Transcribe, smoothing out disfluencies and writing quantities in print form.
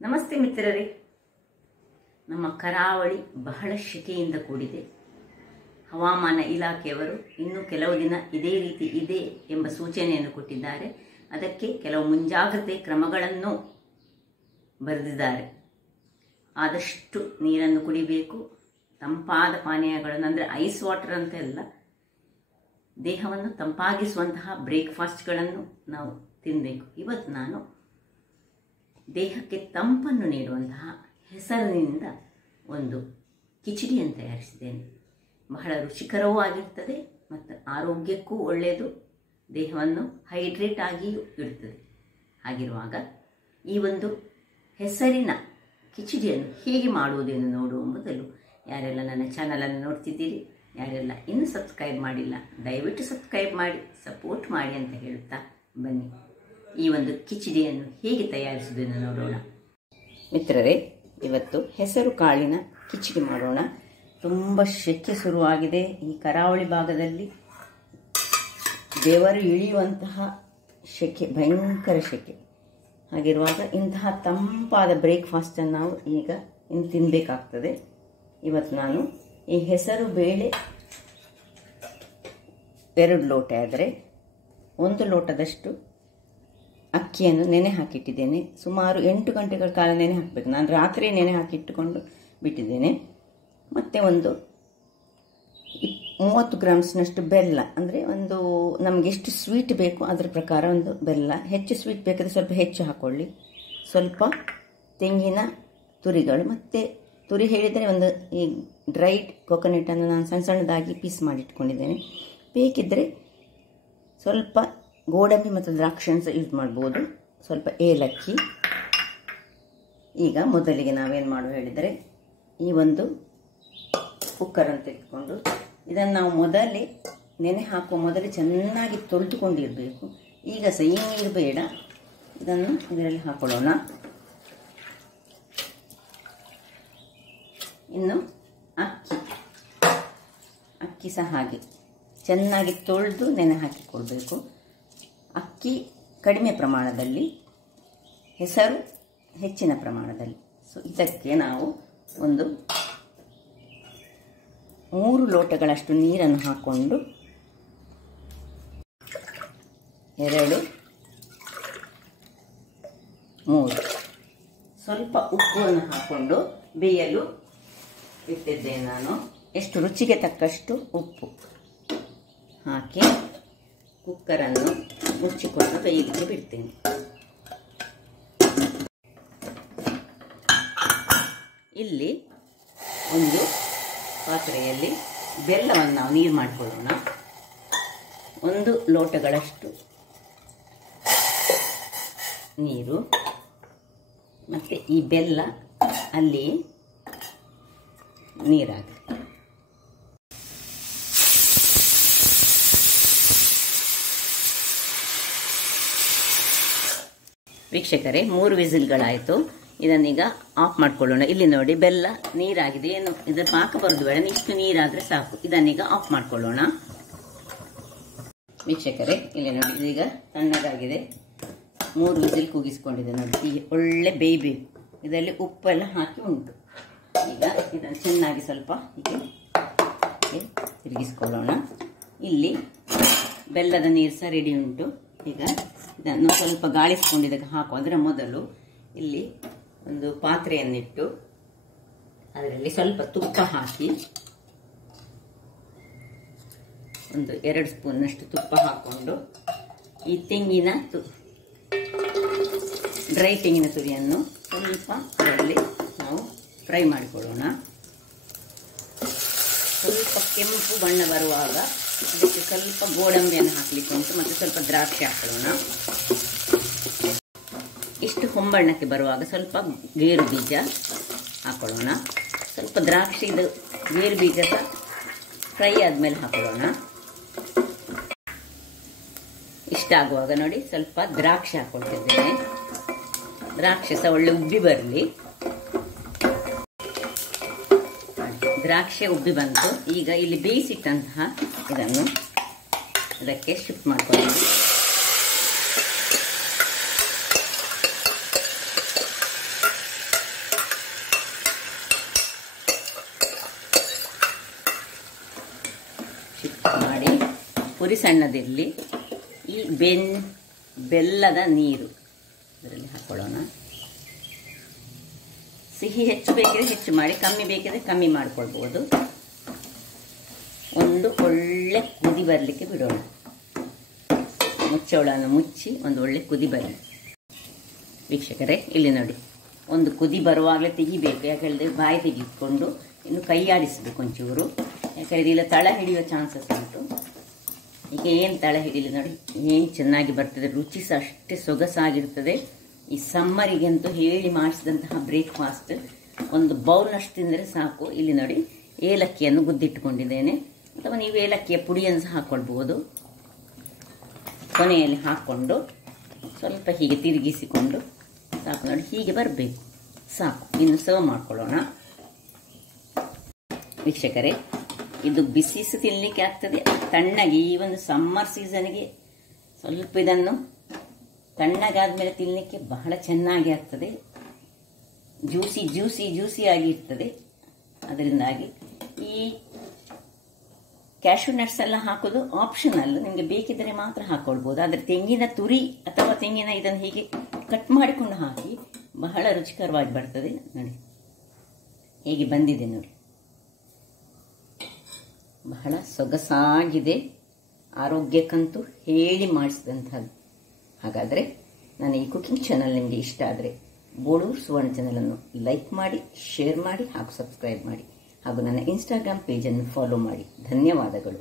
ನಮಸ್ತೆ ಮಿತ್ರರೇ. ನಮ್ಮ ಕರಾವಳಿ ಬಹಳ ಶೆಕೆಯಿಂದ ಕೂಡಿದೆ. ಹವಾಮಾನ ಇಲಾಖೆಯವರು ಇನ್ನು ಕೆಲವು ದಿನ ಇದೇ ರೀತಿ ಇದೆ ಎಂಬ ಸೂಚನೆಯನ್ನು ಕೊಟ್ಟಿದ್ದಾರೆ. ಅದಕ್ಕೆ ಕೆಲವು ಮುಂಜಾಗ್ರತೆ ಕ್ರಮಗಳನ್ನು ಬರೆದಿದ್ದಾರೆ. ಆದಷ್ಟು ನೀರನ್ನು ಕುಡಿಬೇಕು. ತಂಪಾದ ಪಾನೀಯಗಳನ್ನು, ಅಂದರೆ ಐಸ್ ವಾಟರ್ ಅಂತ ಎಲ್ಲ, ದೇಹವನ್ನು ತಂಪಾಗಿಸುವಂತಹ ಬ್ರೇಕ್ಫಾಸ್ಟ್ಗಳನ್ನು ನಾವು ತಿನ್ನಬೇಕು. ಇವತ್ತು ನಾನು ದೇಹಕ್ಕೆ ತಂಪನ್ನು ನೀಡುವಂತಹ ಹೆಸರಿನಿಂದ ಒಂದು ಕಿಚಡಿಯನ್ನು ತಯಾರಿಸಿದ್ದೇನೆ. ಬಹಳ ರುಚಿಕರವೂ ಆಗಿರ್ತದೆ ಮತ್ತು ಆರೋಗ್ಯಕ್ಕೂ ಒಳ್ಳೆಯದು, ದೇಹವನ್ನು ಹೈಡ್ರೇಟ್ ಆಗಿಯೂ ಇಡುತ್ತದೆ. ಹಾಗಿರುವಾಗ ಈ ಒಂದು ಹೆಸರಿನ ಕಿಚಡಿಯನ್ನು ಹೇಗೆ ಮಾಡುವುದೆಂದು ನೋಡುವ ಮೊದಲು ಯಾರೆಲ್ಲ ನನ್ನ ಚಾನಲನ್ನು ನೋಡ್ತಿದ್ದೀರಿ, ಯಾರೆಲ್ಲ ಇನ್ನೂ ಸಬ್ಸ್ಕ್ರೈಬ್ ಮಾಡಿಲ್ಲ, ದಯವಿಟ್ಟು ಸಬ್ಸ್ಕ್ರೈಬ್ ಮಾಡಿ ಸಪೋರ್ಟ್ ಮಾಡಿ ಅಂತ ಹೇಳುತ್ತಾ ಬನ್ನಿ ಈ ಒಂದು ಕಿಚಡಿಯನ್ನು ಹೇಗೆ ತಯಾರಿಸುವುದನ್ನು ನೋಡೋಣ. ಮಿತ್ರರೇ, ಇವತ್ತು ಹೆಸರು ಕಾಳಿನ ಕಿಚಡಿ ಮಾಡೋಣ. ತುಂಬ ಶೆಕೆ ಶುರುವಾಗಿದೆ ಈ ಕರಾವಳಿ ಭಾಗದಲ್ಲಿ. ಬೆವರು ಇಳಿಯುವಂತಹ ಶೆಕೆ, ಭಯಂಕರ ಶೆಕೆ. ಹಾಗಿರುವಾಗ ಇಂತಹ ತಂಪಾದ ಬ್ರೇಕ್ಫಾಸ್ಟನ್ನು ನಾವು ಈಗ ಇನ್ನು ತಿನ್ನಬೇಕಾಗ್ತದೆ. ಇವತ್ತು ನಾನು ಈ ಹೆಸರು ಬೇಳೆ 2 ಲೋಟ ಆದರೆ 1 ಲೋಟದಷ್ಟು ಅಕ್ಕಿಯನ್ನು ನೆನೆ ಹಾಕಿಟ್ಟಿದ್ದೇನೆ. ಸುಮಾರು 8 ಗಂಟೆಗಳ ಕಾಲ ನೆನೆ ಹಾಕಬೇಕು. ನಾನು ರಾತ್ರಿ ನೆನೆ ಹಾಕಿಟ್ಟುಕೊಂಡು ಬಿಟ್ಟಿದ್ದೇನೆ. ಮತ್ತು ಒಂದು 30 ಗ್ರಾಮ್ಸ್ನಷ್ಟು ಬೆಲ್ಲ, ಅಂದರೆ ಒಂದು ನಮಗೆ ಎಷ್ಟು ಸ್ವೀಟ್ ಬೇಕು ಅದರ ಪ್ರಕಾರ ಒಂದು ಬೆಲ್ಲ. ಹೆಚ್ಚು ಸ್ವೀಟ್ ಬೇಕಾದರೆ ಸ್ವಲ್ಪ ಹೆಚ್ಚು ಹಾಕ್ಕೊಳ್ಳಿ. ಸ್ವಲ್ಪ ತೆಂಗಿನ ತುರಿಗಳು, ಮತ್ತು ತುರಿ ಹೇಳಿದರೆ ಒಂದು ಈ ಡ್ರೈಡ್ ಕೊಕೊನೆಟನ್ನು ನಾನು ಸಣ್ಣ ಸಣ್ಣದಾಗಿ ಪೀಸ್ ಮಾಡಿಟ್ಕೊಂಡಿದ್ದೇನೆ. ಬೇಕಿದ್ದರೆ ಸ್ವಲ್ಪ ಗೋಡಂಬಿ ಮತ್ತು ದ್ರಾಕ್ಷಿ ಸಹ ಯೂಸ್ ಮಾಡ್ಬೋದು, ಸ್ವಲ್ಪ ಏಲಕ್ಕಿ. ಈಗ ಮೊದಲಿಗೆ ನಾವೇನು ಮಾಡುವ ಹೇಳಿದರೆ, ಈ ಒಂದು ಕುಕ್ಕರನ್ನು ತೆಗೆದುಕೊಂಡು ಇದನ್ನು ನಾವು ಮೊದಲೇ ನೆನೆ ಹಾಕುವ ಮೊದಲೇ ಚೆನ್ನಾಗಿ ತೊಳೆದುಕೊಂಡಿರಬೇಕು. ಈಗ ಸಹ ಈ ನೀರು ಬೇಡ, ಇದನ್ನು ಇದರಲ್ಲಿ ಹಾಕೊಳ್ಳೋಣ. ಇನ್ನು ಅಕ್ಕಿ ಸಹ ಹಾಗೆ ಚೆನ್ನಾಗಿ ತೊಳೆದು ನೆನೆ ಹಾಕಿಕೊಳ್ಬೇಕು. ಅಕ್ಕಿ ಕಡಿಮೆ ಪ್ರಮಾಣದಲ್ಲಿ, ಹೆಸರು ಹೆಚ್ಚಿನ ಪ್ರಮಾಣದಲ್ಲಿ. ಸೊ ಇದಕ್ಕೆ ನಾವು ಒಂದು 3 ಲೋಟಗಳಷ್ಟು ನೀರನ್ನು ಹಾಕ್ಕೊಂಡು 2, 3 ಸ್ವಲ್ಪ ಉಪ್ಪನ್ನು ಹಾಕ್ಕೊಂಡು ಬೇಯಲು ಇಟ್ಟಿದ್ದೇನೆ ನಾನು. ಎಷ್ಟು ರುಚಿಗೆ ತಕ್ಕಷ್ಟು ಉಪ್ಪು ಹಾಕಿ ಕುಕ್ಕರನ್ನು ಮುಚ್ಚಿಕೊಂಡು ಬೇಯಲಿಕ್ಕೆ ಬಿಡ್ತೇನೆ. ಇಲ್ಲಿ ಒಂದು ಪಾತ್ರೆಯಲ್ಲಿ ಬೆಲ್ಲವನ್ನು ನಾವು ನೀರು ಮಾಡಿಕೊಳ್ಳೋಣ. 1 ಲೋಟಗಳಷ್ಟು ನೀರು, ಮತ್ತು ಈ ಬೆಲ್ಲ ಅಲ್ಲಿ ನೀರಾಗಲಿ. ವೀಕ್ಷಕರೇ, 3 ವಿಸಿಲ್ಗಳಾಯಿತು. ಇದನ್ನೀಗ ಆಫ್ ಮಾಡ್ಕೊಳ್ಳೋಣ. ಇಲ್ಲಿ ನೋಡಿ, ಬೆಲ್ಲ ನೀರಾಗಿದೆ. ಏನು ಇದರ ಪಾಕ ಬರೋದು ಬೇಡ, ಇಷ್ಟು ನೀರಾದರೆ ಸಾಕು. ಇದನ್ನೀಗ ಆಫ್ ಮಾಡ್ಕೊಳ್ಳೋಣ. ವೀಕ್ಷಕರೇ, ಇಲ್ಲಿ ನೋಡಿ, ಇದೀಗ ತಣ್ಣಗಾಗಿದೆ. 3 ವಿಸಿಲ್ ಕೂಗಿಸ್ಕೊಂಡಿದೆ ನೋಡಿ. ಒಳ್ಳೆ ಬೇಯಬೇಕು. ಇದರಲ್ಲಿ ಉಪ್ಪೆಲ್ಲ ಹಾಕಿ ಉಂಟು. ಈಗ ಇದನ್ನು ಚೆನ್ನಾಗಿ ಸ್ವಲ್ಪ ಹೀಗೆ ತಿರುಗಿಸ್ಕೊಳ್ಳೋಣ. ಇಲ್ಲಿ ಬೆಲ್ಲದ ನೀರು ಸಹ ರೆಡಿ ಉಂಟು. ಈಗ ಇದನ್ನು ಸ್ವಲ್ಪ ಗಾಳಿಸ್ಕೊಂಡಿದ್ದಕ್ಕೆ ಹಾಕು. ಅದರ ಮೊದಲು ಇಲ್ಲಿ ಒಂದು ಪಾತ್ರೆಯನ್ನಿಟ್ಟು ಅದರಲ್ಲಿ ಸ್ವಲ್ಪ ತುಪ್ಪ ಹಾಕಿ, ಒಂದು 2 ಸ್ಪೂನ್ನಷ್ಟು ತುಪ್ಪ ಹಾಕ್ಕೊಂಡು ಈ ತೆಂಗಿನ ಡ್ರೈ ತೆಂಗಿನ ತುರಿಯನ್ನು ಸ್ವಲ್ಪ ಅದರಲ್ಲಿ ನಾವು ಫ್ರೈ ಮಾಡಿಕೊಳ್ಳೋಣ. ಸ್ವಲ್ಪ ಕೆಂಪು ಬಣ್ಣ ಬರುವಾಗ ಅದಕ್ಕೆ ಸ್ವಲ್ಪ ಗೋಡಂಬಿಯನ್ನು ಹಾಕಲಿಕ್ಕೆ ಉಂಟು, ಮತ್ತು ಸ್ವಲ್ಪ ದ್ರಾಕ್ಷಿ ಹಾಕೊಳ್ಳೋಣ. ಇಷ್ಟು ಹೊಂಬಣ್ಣಕ್ಕೆ ಬರುವಾಗ ಸ್ವಲ್ಪ ಗೇರು ಬೀಜ ಹಾಕೊಳ್ಳೋಣ. ಸ್ವಲ್ಪ ದ್ರಾಕ್ಷಿದು ಗೇರು ಬೀಜ ಸಹ ಫ್ರೈ ಆದಮೇಲೆ ಹಾಕೊಳ್ಳೋಣ. ಇಷ್ಟ ಆಗುವಾಗ ನೋಡಿ, ಸ್ವಲ್ಪ ದ್ರಾಕ್ಷಿ ಹಾಕ್ಕೊಳ್ತಿದ್ದೇನೆ. ದ್ರಾಕ್ಷಿ ಸಹ ಒಳ್ಳೆ ಉಬ್ಬಿ ಬರಲಿ. ದ್ರಾಕ್ಷಿ ಉಬ್ಬಿ ಬಂತು. ಈಗ ಇಲ್ಲಿ ಬೇಯಿಸಿಟ್ಟಂತಹ ಇದನ್ನು ಇದಕ್ಕೆ ಶಿಫ್ಟ್ ಮಾಡ್ಕೊಳ್ಳೋಣ. ಉರಿ ಸಣ್ಣದಿರಲಿ. ಈ ಬೆಲ್ಲದ ನೀರು ಇದರಲ್ಲಿ ಹಾಕೊಳ್ಳೋಣ. ಸಿಹಿ ಹೆಚ್ಚು ಬೇಕಿದ್ರೆ ಹೆಚ್ಚು ಮಾಡಿ, ಕಮ್ಮಿ ಬೇಕಿದ್ರೆ ಕಮ್ಮಿ ಮಾಡ್ಕೊಳ್ಬೋದು. ಒಂದು ಒಳ್ಳೆ ಕುದಿ ಬರಲಿಕ್ಕೆ ಬಿಡೋಣ. ಮುಚ್ಚಳವನ್ನು ಮುಚ್ಚಿ ಒಂದು ಒಳ್ಳೆ ಕುದಿ ಬರಲಿ. ವೀಕ್ಷಕರೇ, ಇಲ್ಲಿ ನೋಡಿ, ಒಂದು ಕುದಿ ಬರುವಾಗಲೇ ತೆಗಿಬೇಕು. ಯಾಕಂದರೆ ಬಾಯಿ ತೆಗೆದುಕೊಂಡು ಇನ್ನು ಕೈ ಆಡಿಸಬೇಕು ಒಂಚೂರು. ಯಾಕಂದರೆ ಇಲ್ಲ ತಳ ಹಿಡಿಯುವ ಚಾನ್ಸಸ್ ಉಂಟು. ಈಗ ಏನು ತಳ ಹಿಡಿಲಿ ನೋಡಿ, ಏನು ಚೆನ್ನಾಗಿ ಬರ್ತದೆ. ರುಚಿ ಸಹ ಅಷ್ಟೇ ಸೊಗಸಾಗಿರ್ತದೆ. ಈ ಸಮ್ಮರಿಗಂತೂ ಹೇಳಿ ಮಾಡಿಸಿದಂತಹ ಬ್ರೇಕ್ಫಾಸ್ಟ್ ಒಂದು ಬೌಲ್ನಷ್ಟು ತಿಂದರೆ ಸಾಕು. ಇಲ್ಲಿ ನೋಡಿ, ಏಲಕ್ಕಿಯನ್ನು ಗುದ್ದಿಟ್ಟುಕೊಂಡಿದ್ದೇನೆ, ಅಥವಾ ನೀವು ಏಲಕ್ಕಿಯ ಪುಡಿಯನ್ನು ಸಹ ಹಾಕ್ಕೊಳ್ಬೋದು. ಕೊನೆಯಲ್ಲಿ ಹಾಕ್ಕೊಂಡು ಸ್ವಲ್ಪ ಹೀಗೆ ತಿರುಗಿಸಿಕೊಂಡು ಸಾಕು ನೋಡಿ, ಹೀಗೆ ಬರಬೇಕು ಸಾಕು. ಇನ್ನು ಸರ್ವ್ ಮಾಡ್ಕೊಳ್ಳೋಣ. ವೀಕ್ಷಕರೇ, ಇದು ಬಿಸಿಸು ತಿನ್ನಲಿಕ್ಕೆ ಆಗ್ತದೆ, ತಣ್ಣಗೆ. ಈ ಒಂದು ಸಮ್ಮರ್ ಸೀಸನ್ಗೆ ಸ್ವಲ್ಪ ಇದನ್ನು ತಣ್ಣಗಾದ್ಮೇಲೆ ತಿನ್ನಲಿಕ್ಕೆ ಬಹಳ ಚೆನ್ನಾಗಿ ಆಗ್ತದೆ. ಜ್ಯೂಸಿ ಜ್ಯೂಸಿ ಜ್ಯೂಸಿ ಆಗಿರ್ತದೆ. ಅದರಿಂದಾಗಿ ಈ ಕ್ಯಾಶ್ಯೂ ನಟ್ಸ್ ಎಲ್ಲ ಹಾಕೋದು ಆಪ್ಷನಲ್, ನಿಮಗೆ ಬೇಕಿದ್ರೆ ಮಾತ್ರ ಹಾಕೊಳ್ಬೋದು. ಆದರೆ ತೆಂಗಿನ ತುರಿ ಅಥವಾ ತೆಂಗಿನ ಇದನ್ನು ಹೀಗೆ ಕಟ್ ಮಾಡಿಕೊಂಡು ಹಾಕಿ ಬಹಳ ರುಚಿಕರವಾಗಿ ಬರ್ತದೆ. ನೋಡಿ ಹೇಗೆ ಬಂದಿದೆ ನೋಡಿ, ಬಹಳ ಸೊಗಸಾಗಿದೆ. ಆರೋಗ್ಯಕ್ಕಂತೂ ಹೇಳಿ ಮಾಡಿಸಿದಂಥದ್ದು. ಹಾಗಾದರೆ ನನ್ನ ಈ ಕುಕಿಂಗ್ ಚಾನಲ್ ನಿಮಗೆ ಇಷ್ಟ ಆದರೆ ಬೋಳೂರು ಸುವರ್ಣ ಚಾನಲನ್ನು ಲೈಕ್ ಮಾಡಿ, ಶೇರ್ ಮಾಡಿ ಹಾಗೂ ಸಬ್ಸ್ಕ್ರೈಬ್ ಮಾಡಿ. ಹಾಗೂ ನನ್ನ ಇನ್ಸ್ಟಾಗ್ರಾಮ್ ಪೇಜನ್ನು ಫಾಲೋ ಮಾಡಿ. ಧನ್ಯವಾದಗಳು.